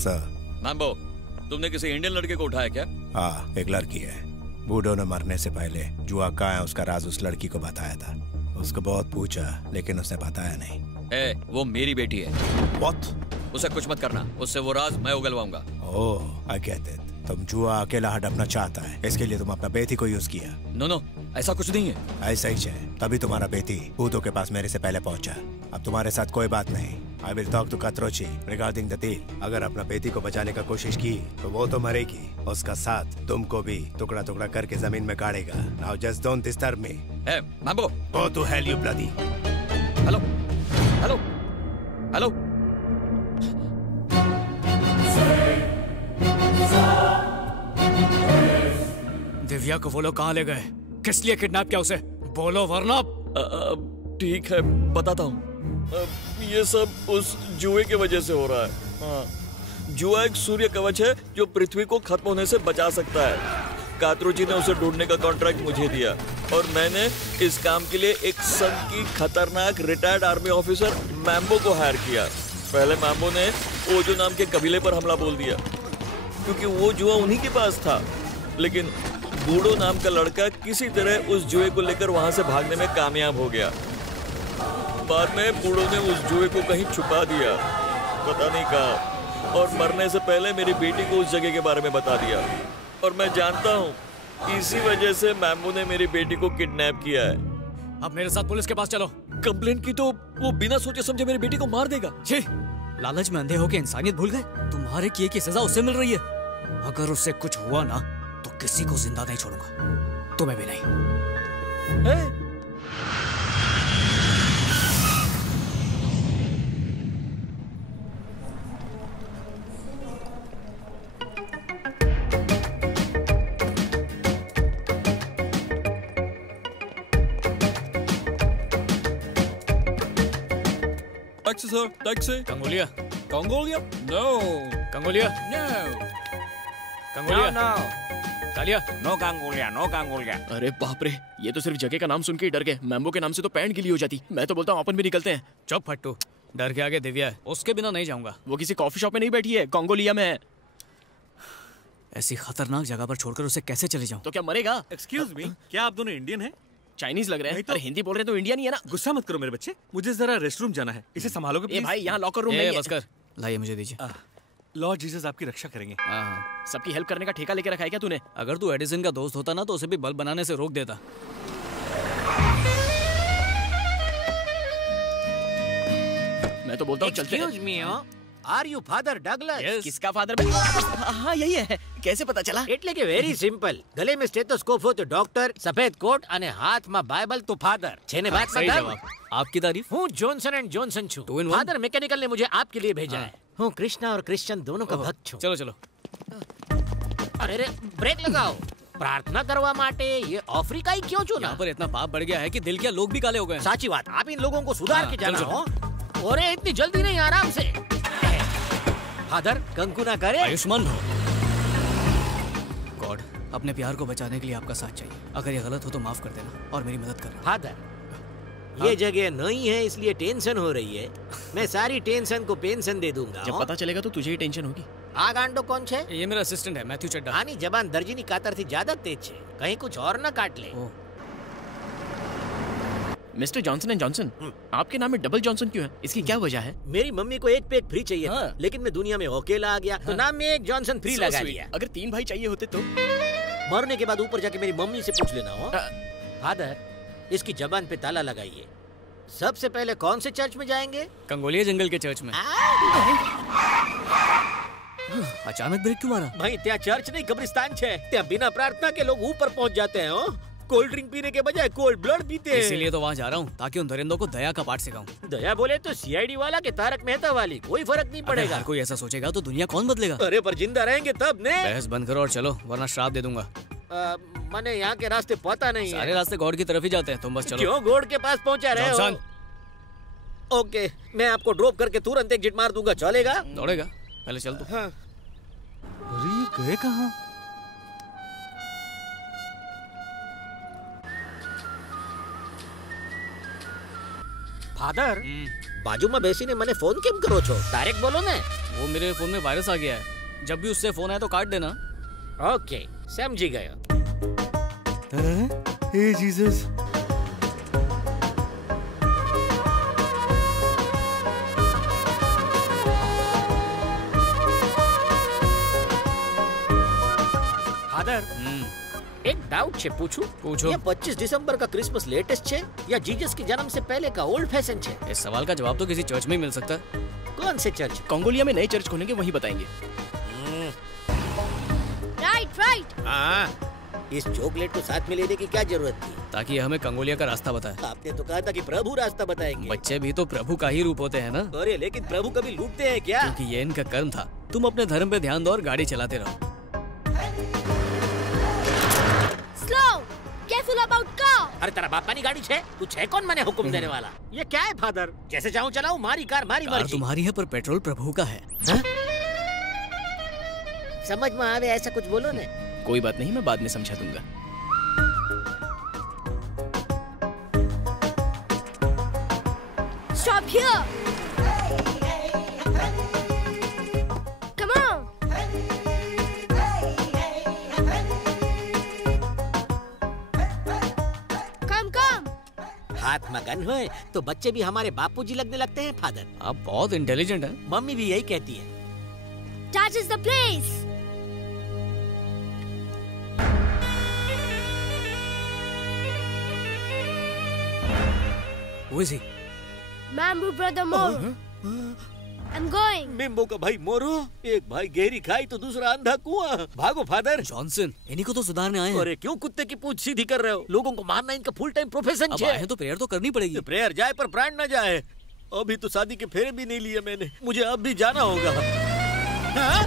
Sir. Mambo, तुमने किसी Indian लड़के को उठाया क्या? हाँ, एक लड़की है। बूढ़ो ने मरने से पहले जुआ कहाँ है उसका राज उस लड़की को बताया था। उसको बहुत पूछा लेकिन उसने बताया नहीं। वो मेरी बेटी है। What? उसे कुछ मत करना, उससे वो राज मैं उगलवाऊंगा। ओह, I get it। तुम जुआ अकेला हड़पना चाहता है, इसके लिए तुम अपना बेटी को यूज किया। नो, ऐसा कुछ नहीं है। ऐसा ही है, तभी तुम्हारा बेटी बूढ़ो के पास मेरे से पहले पहुंचा। अब तुम्हारे साथ कोई बात नहीं। I will talk to Katrochi regarding the deal। अगर अपना बेटी को बचाने का कोशिश की तो वो तो मरेगी, उसका साथ तुमको भी टुकड़ा टुकड़ा करके जमीन में गाड़ेगा। Now just don't disturb me। Mambo, Go to hell you bloody। Hello hello hello. Divya को वो लोग कहाँ ले गए? किस लिए किडनैप किया उसे? बोलो वरना। ठीक है, बताता हूँ। ये सब उस जुए की वजह से हो रहा है। हाँ, जुआ एक सूर्य कवच है जो पृथ्वी को खत्म होने से बचा सकता है। कात्रोजी ने उसे ढूंढने का कॉन्ट्रैक्ट मुझे दिया और मैंने इस काम के लिए एक संघ की खतरनाक रिटायर्ड आर्मी ऑफिसर मैम्बो को हायर किया। पहले मैम्बो ने ओजो नाम के कबीले पर हमला बोल दिया क्योंकि वो जुआ उन्हीं के पास था, लेकिन बूढ़ो नाम का लड़का किसी तरह उस जुए को लेकर वहां से भागने में कामयाब हो गया। बाद में बूढ़ो ने उस जुए को कहीं छुपा दिया, पता नहीं कहाँ, और मरने से पहले मेरी बेटी को उस जगह के बारे में बता दिया। और मैं जानता हूँ इसी वजह से मैम्बो ने मेरी बेटी को किडनैप किया है। अब मेरे साथ पुलिस के पास चलो। कंप्लेंट की तो वो बिना सोचे समझे मेरी बेटी को मार देगा। छी, लालच में अंधे होके इंसानियत भूल गए। तुम्हारे किए की सजा उसे मिल रही है। अगर उससे कुछ हुआ ना तो किसी को जिंदा नहीं छोड़ूंगा, तुम्हें भी नहीं। Taxi sir, taxi. कंगोलिया। कंगोलिया? नो। कंगोलिया? नो। कंगोलिया? नो। कालिया? नो कंगोलिया, नो कंगोलिया। अरे बाप रे, ये तो सिर्फ जगह का नाम सुन के ही डर गए। मैम्बो के नाम से तो पैंट गीली हो जाती। मैं तो बोलता हूँ अपन भी निकलते हैं। चुप फट्टू, डर के आगे दिव्या है, उसके बिना नहीं जाऊंगा। वो किसी कॉफी शॉप में नहीं बैठी है, कंगोलिया में है। ऐसी खतरनाक जगह पर छोड़कर उसे कैसे चले जाऊं? तो क्या मरेगा? एक्सक्यूज मी, क्या आप दोनों इंडियन हैं? चाइनीज लग रहे हैं। तो... अरे हिंदी बोल रहे तो इंडियन ही है ना। गुस्सा मत करो मेरे बच्चे, मुझे जरा रेस्टरूम जाना है। इसे संभालोगे प्लीज? भाई, यहाँ लॉकर रूम नहीं है। बस कर, लाइए मुझे दीजिए। लॉर्ड जीसस आपकी रक्षा करेंगे। सबकी हेल्प करने का ठेका लेके रखा है क्या तूने? अगर तू एडिसन का दोस्त होता ना तो उसे भी बल्ब बनाने से रोक देता। मैं तो बोलता हूँ चलते हैं। Excuse me, are you Father Douglas? Yes. किसका फादर? हाँ यही है। कैसे पता चला? એટલે કે વેરી સિમ્પલ. ગલે में स्टेथोस्कोप हो तो डॉक्टर, सफेद कोट અને હાથમાં બાઇબલ तो फादर. છે ને વાત सही बताऊं? जवाब। आपकी तारीफ? हूँ जॉनसन एंड जॉनसन छू। Two in one? Father mechanical ने मुझे आपके लिए भेजा है। हूँ कृष्णा और क्रिश्चियन दोनों का भक्त छू। चलो चलो। अरे रे, ब्रेक लगाओ। प्रार्थना करवा माटे ये अफ्रीकाई क्यों चुना? यहाँ पर इतना पाप बढ़ गया है कि दिल क्या लोग भी काले हो गए हैं। साची बात, आप इन लोगों को सुधार के जाना चलो, हो। और इतनी जल्दी नहीं, आराम से। फादर कंकु ना करे। आयुष्मान भव। गॉड, अपने प्यार को बचाने के लिए आपका साथ चाहिए। अगर ये गलत हो तो माफ कर देना और मेरी मदद करना। फादर, ये जगह नई है इसलिए टेंशन हो रही है। मैं सारी टेंशन को पेंशन दे दूंगा। जब पता चलेगा तो तुझे ही टेंशन होगी। आ गांडो कौन छे? ये मेरा असिस्टेंट है, मैथ्यू चड्डा। आनी जबान दर्जीनी कातर थी ज्यादा तेज छे, कहीं कुछ और न काट ले। मिस्टर जॉनसन एंड जॉनसन, आपके नाम में डबल जॉनसन क्यों है? इसकी क्या वजह है? मेरी मम्मी को एक पैक फ्री चाहिए था, लेकिन मैं दुनिया में अकेला आ गया तो नाम में एक जॉनसन फ्री लगा दिया। अगर 3 भाई चाहिए होते तो? मरने के बाद ऊपर जाके मेरी मम्मी से पूछ लेना हो। फादर, इसकी जबान पे ताला लगाइए। सबसे पहले कौन से चर्च में जाएंगे? कंगोलिया जंगल के चर्च में। अचानक ब्रेक क्यों मारा? भाई त्या चर्च नहीं कब्रिस्तान छे। त्या बिना प्रार्थना के लोग ऊपर पहुंच जाते हैं। कोल्ड ड्रिंक पीने के बजाय कोल्ड ब्लड पीते हैं। इसीलिए तो वहाँ जा रहा हूँ ताकि उन दरिंदों को दया का पाठ सिखाऊं। दया बोले तो सीआईडी वाला के तारक मेहता वाली, कोई फर्क नहीं पड़ेगा। अगर कोई ऐसा सोचेगा तो दुनिया कौन बदलेगा? अरे पर जिंदा रहेंगे तब ने। बहस बंद करो और चलो, वरना श्राप दे दूंगा। मैंने यहाँ के रास्ते पता नहीं है। सारे रास्ते गॉड की तरफ ही जाते हैं, तुम बस चलो। क्यों गॉड के पास पहुँचा रहे हो? ओके, मैं आपको ड्रॉप करके तुरंत एग्जिट मार दूंगा, चलेगा? दौड़ेगा, पहले चल तू। हाँ। अरे ये गए कहाँ? फादर, बाजू में बेसी ने मने फोन केम करो छो? डायरेक्ट बोलो ने। वो मेरे फोन में वायरस आ गया है, जब भी उससे फोन आए तो काट देना। ओके, समझी गया। हे जीसस। फादर, एक डाउट छे पूछू? पूछो। ये 25 दिसंबर का क्रिसमस लेटेस्ट छे या जीसस के जन्म से पहले का ओल्ड फैशन छे? इस सवाल का जवाब तो किसी चर्च में ही मिल सकता है। कौन से चर्च? कंगोलिया में नए चर्च खोलेंगे, वहीं बताएंगे। राइट। हाँ, इस चॉकलेट को साथ में लेने की क्या जरूरत थी? ताकि हमें कंगोलिया का रास्ता बताए। आपने तो कहा था कि प्रभु रास्ता बताएंगे। बच्चे भी तो प्रभु का ही रूप होते हैं ना। अरे लेकिन प्रभु कभी लूटते हैं क्या? क्योंकि ये इनका कर्म था। तुम अपने धर्म पे ध्यान दो और गाड़ी चलाते रहो। Slow, careful about car. अरे तेरा बापा की गाड़ी छे, तू छे कौन मने हुक्म देने वाला? ये क्या है फादर? जैसे चाहूँ चलाऊं, मारी कार मारी मर्जी। तुम्हारी है पर पेट्रोल प्रभु का है। समझ में आवे ऐसा कुछ बोलो ने। कोई बात नहीं, मैं बाद में समझा दूंगा। Stop here. Come on. Come. हाथ में गन होए तो बच्चे भी हमारे बापूजी लगने लगते हैं फादर। आप बहुत इंटेलिजेंट हैं। मम्मी भी यही कहती है। That is the place. Who is he? Mambu brother Moro. I'm going. मिम्बो का भाई मोरो, एक भाई गहरी खाई तो दूसरा अंधा कुआं। भागो फादर। जॉनसन, इन्हीं को तो सुधारने आए हैं। अरे क्यों कुत्ते की पूंछ सीधी कर रहे हो? लोगों को मारना इनका फुल टाइम प्रोफेशन अब आए हैं तो प्रेयर तो करनी पड़ेगी। प्रेयर जाए पर प्राण न जाए। अभी तो शादी के फेरे भी नहीं लिए मैंने, मुझे अब भी जाना होगा। हाँ?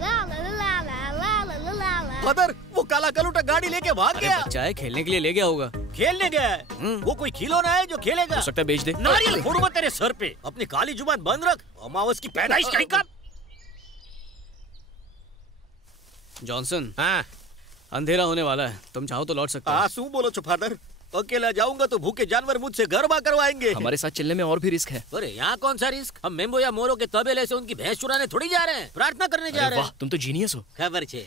La la la la la la la la la. Father, वो काला कलूटा गाड़ी लेके भाग अरे गया। बच्चा है, खेलने के लिए ले गया होगा। खेलने गया है? वो कोई खिलौना है जो खेलेगा? हो सकता है बेच दे। नारियल फोड़ू मैं तेरे सर पे। अपनी काली जुबान बंद रख, अमावस की पैदाइश कहीं का। जॉनसन, हाँ, अंधेरा होने वाला है, तुम चाहो तो लौट सकते हो। आंसू बोलो छो फादर। अकेला जाऊंगा तो भूखे जानवर मुझसे गरबा करवाएंगे। हमारे साथ चलने में और भी रिस्क है। अरे यहाँ कौन सा रिस्क? हम मेम्बो या मोरो के तबेले से उनकी भैंस चुराने थोड़ी जा रहे हैं, प्रार्थना करने जा अरे रहे वाह, हैं। तुम तो जीनियस हो। खबर छे।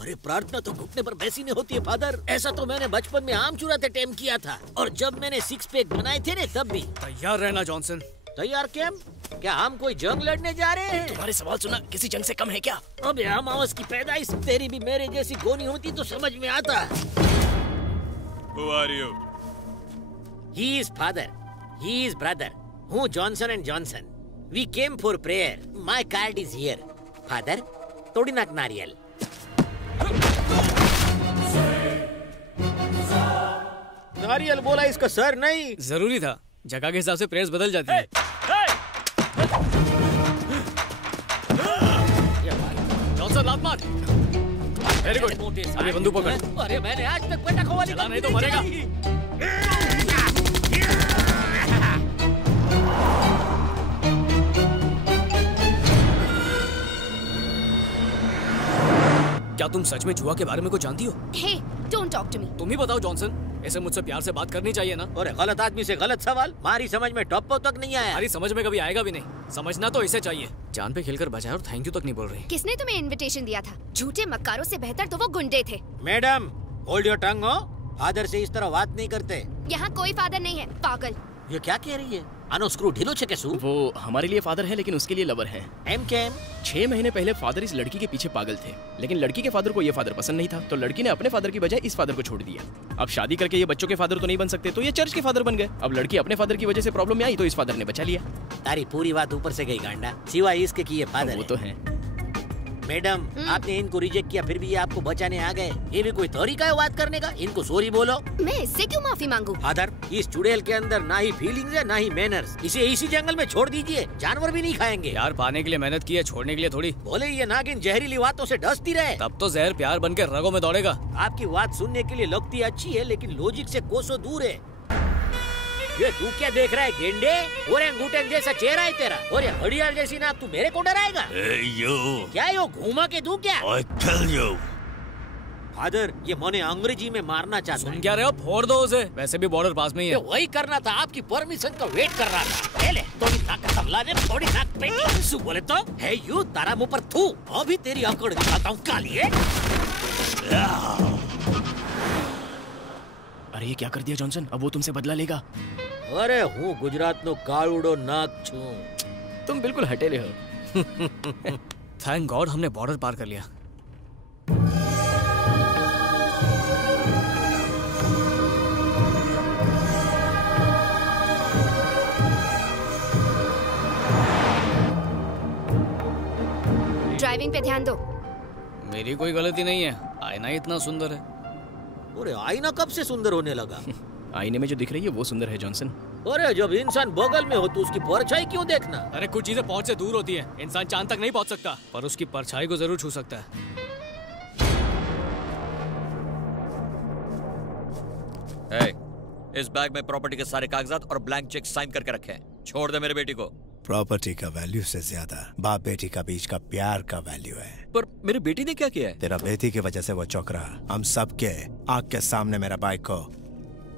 अरे प्रार्थना तो घुटने पर बैसी नहीं होती है फादर। ऐसा तो मैंने बचपन में आम चुराते टाइम किया था, और जब मैंने 6 पैक बनाए थे ने तब भी। तैयार रहना जॉनसन। तैयार कैम? क्या हम कोई जंग लड़ने जा रहे हैं? तुम्हारे सवाल सुना किसी जंग से कम है क्या? अबे अमावस की पैदाइश, तेरी भी मेरे जैसी गोनी होती तो समझ में आता। Who are you? He is father. He is brother. हूँ Johnson and Johnson. We came for prayer. My card is here. Father, तोड़ी नाक नारियल. नारियल बोला, इसका सर नहीं। जरूरी था, जगह के हिसाब से प्रेयर्स बदल जाती है। जॉनसन लात मार। Very good. अभी बंदूक पकड़। अरे मैंने आज तक पटाखों वाली चला नहीं तो मरेगा। क्या तुम सच में जुआ के बारे में कुछ जानती हो? Hey, don't talk to me. तुम ही बताओ जॉनसन, ऐसे मुझसे प्यार से बात करनी चाहिए ना। अरे गलत आदमी से गलत सवाल, हमारी समझ में टप्पो तक नहीं आया। हमारी समझ में कभी आएगा भी नहीं। समझना तो इसे चाहिए। जान पे खेलकर बचाया और थैंक यू तक नहीं बोल रही। किसने तुम्हें इनविटेशन दिया था? झूठे मक्कारों से बेहतर तो वो गुंडे थे। मैडम, होल्ड योर टंग हो। फादर से इस तरह बात नहीं करते। यहाँ कोई फादर नहीं है, पागल। ये क्या कह रही है? अनो स्क्रू ढीलो छे कैसू? वो हमारे लिए फादर है लेकिन उसके लिए लवर है। एम के एम? 6 महीने पहले फादर इस लड़की के पीछे पागल थे, लेकिन लड़की के फादर को ये फादर पसंद नहीं था, तो लड़की ने अपने फादर की बजाय इस फादर को छोड़ दिया। अब शादी करके ये बच्चों के फादर तो नहीं बन सकते, तो ये चर्च के फादर बन गए। अब लड़की अपने फादर की वजह से प्रॉब्लम में आई तो इस फादर ने बचा लिया। तारी पूरी बात ऊपर से गई गांडा, सिवाय इसके कि ये फादर वो है। तो है। मैडम, आपने इनको रिजेक्ट किया फिर भी ये आपको बचाने आ गए। ये भी कोई तरीका है बात करने का? इनको सॉरी बोलो। मैं इससे क्यों माफी मांगू? फादर, इस चुड़ैल के अंदर ना ही फीलिंग्स है ना ही मैनर्स। इसे इसी जंगल में छोड़ दीजिए, जानवर भी नहीं खाएंगे। प्यार पाने के लिए मेहनत की है, छोड़ने के लिए थोड़ी। बोले ये नागिन जहरीली बातों से डसती रहे, तब तो जहर प्यार बन के रगों में दौड़ेगा। आपकी बात सुनने के लिए लगती अच्छी है, लेकिन लॉजिक से कोसों दूर है। ये तू क्या देख रहा है गेंडे? ओरेंगुटन जैसा चेहरा है तेरा, और ये घड़ियाल जैसी नाक, तू मेरे को डराएगा? Hey, you. क्या यो घूमा के तू क्या? I tell you. फादर, ये मोने अंग्रेजी में मारना चाहता सुन है। क्या रहे हो? फोड़ दो उसे, वैसे भी बॉर्डर पास में ही है। वही करना था, आपकी परमिशन का वेट कर रहा था। ले थोड़ी नाक तबला ने थोड़ी नाक पेटी सु बोले तो है यू तारा मुंह पर थू। अभी तेरी अकड़ दिखाता हूँ कालिए। अरे ये क्या कर दिया जॉनसन? अब वो तुमसे बदला लेगा। अरे हूँ गुजरात नो काळुडो नाक छू। तुम बिल्कुल हटेले हो। थैंक गॉड हमने बॉर्डर पार कर लिया। ड्राइविंग पे ध्यान दो। मेरी कोई गलती नहीं है, आईना ही इतना सुंदर है। अरे आईना कब से सुंदर होने लगा? आईने में जो दिख रही है वो सुंदर है जॉनसन। अरे जब इंसान बगल में हो तो उसकी परछाई क्यों देखना? अरे कुछ चीजें पहुंच से दूर होती है, इंसान चांद तक नहीं पहुंच सकता, पर उसकी परछाई को जरूर छू सकता है। इस बैग में प्रॉपर्टी के सारे कागजात और ब्लैंक चेक साइन करके रखे हैं। छोड़ दे मेरे बेटी को। प्रॉपर्टी का वैल्यू से ज्यादा बाप बेटी का बीच का प्यार का वैल्यू है। पर मेरी बेटी ने क्या किया है? तेरा बेटी की वजह से वो चौकरा हम सबके आंख के सामने मेरा बाइक को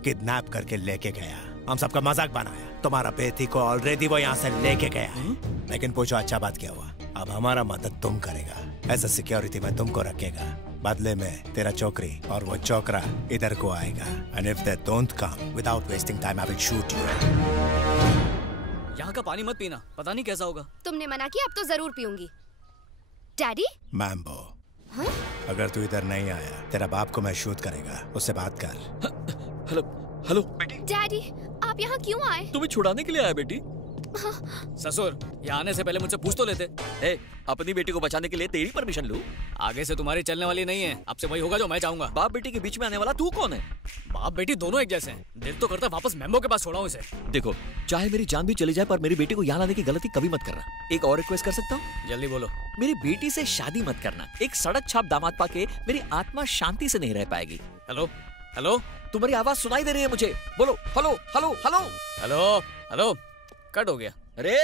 किडनैप करके लेके गया। हम सबका मजाक बनाया। तुम्हारा बेटी को ऑलरेडी वो यहाँ से लेके गया है। लेकिन पूछो अच्छा बात क्या हुआ? अब हमारा मदद तुम करेगा, एज अ सिक्योरिटी में तुमको रखेगा। बदले में तेरा चौकरी और वो चौकरा इधर को आएगा। And if they don't come without wasting time I will shoot you. यहाँ का पानी मत पीना, पता नहीं कैसा होगा। तुमने मना किया, अब तो जरूर पीऊंगी। डैडी? मैम्बो, अगर तू इधर नहीं आया तेरा बाप को मैं शूट करेगा। उससे बात कर। हेलो हेलो बेटी, डैडी आप यहाँ क्यों आए? तुम्हें छुड़ाने के लिए आया बेटी। ससुर, यहाँ आने से पहले मुझसे पूछ तो लेते। अपनी बेटी को बचाने के लिए तेरी परमिशन लूं? आगे से तुम्हारी चलने वाली नहीं है, अब से वही होगा जो मैं चाहूंगा। बाप बेटी के बीच में आने वाला तू कौन है? बाप बेटी दोनों एक जैसे हैं। दिल तो करता वापस मेम्बो के पास छोड़ा हूँ इसे। देखो, चाहे मेरी जान भी चली जाए पर मेरी बेटी को यहाँ लाने की गलती कभी मत करना। एक और रिक्वेस्ट कर सकता हूँ? जल्दी बोलो। मेरी बेटी से शादी मत करना। एक सड़क छाप दामाद पाके मेरी आत्मा शांति से नहीं रह पाएगी। हेलो हेलो, तुम्हारी आवाज सुनाई दे रही है मुझे। बोलो hello hello hello hello hello. Cut हो गया। अरे